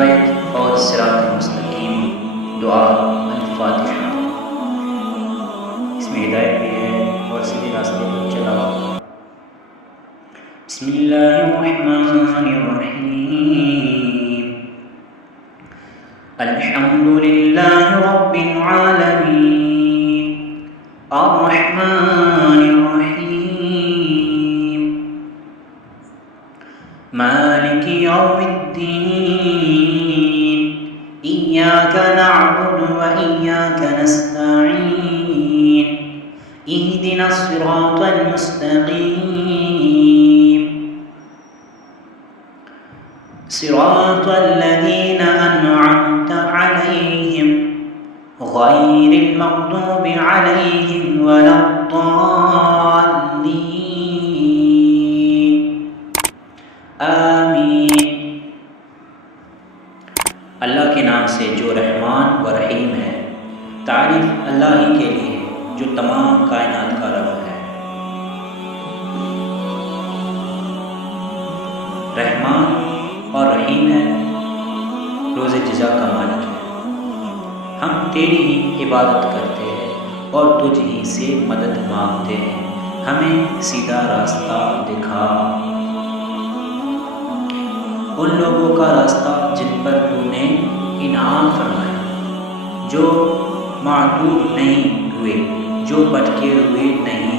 हिदायत और सिरात मुस्तकीम। दुआ अल-फातिहा। इसमें हिदायत भी है और सीधे रास्ते पर चलाओ। बिस्मिल्लाहिर्रहमानिर्रहीम। अल्हम्दुलिल्लाहि रब्बिल आलमीन अर्रहमानिर्रहीम मालिकि यौमिद्दीन इय्याका नअबुदु व इय्याका नस्तईन इहदिनस सिरातल मुस्तकीम सिरातल लज़ीना अनअमत अलैहिम गैरिल मग़दूबि अलैहिम वलद्दाल्लीन आमीन। अल्लाह के नाम से जो रहमान व रहीम है। तारीफ़ अल्लाह ही के लिए जो तमाम कायनात का रब है। रहमान और रहीम है, रोज़े जज़ा का मालिक है। हम तेरी ही इबादत करते हैं और तुझ ही से मदद मांगते हैं। हमें सीधा रास्ता दिखा, उन लोगों का रास्ता जिन पर तूने इनाम फरमाया, जो मादूर नहीं हुए, जो भटके हुए नहीं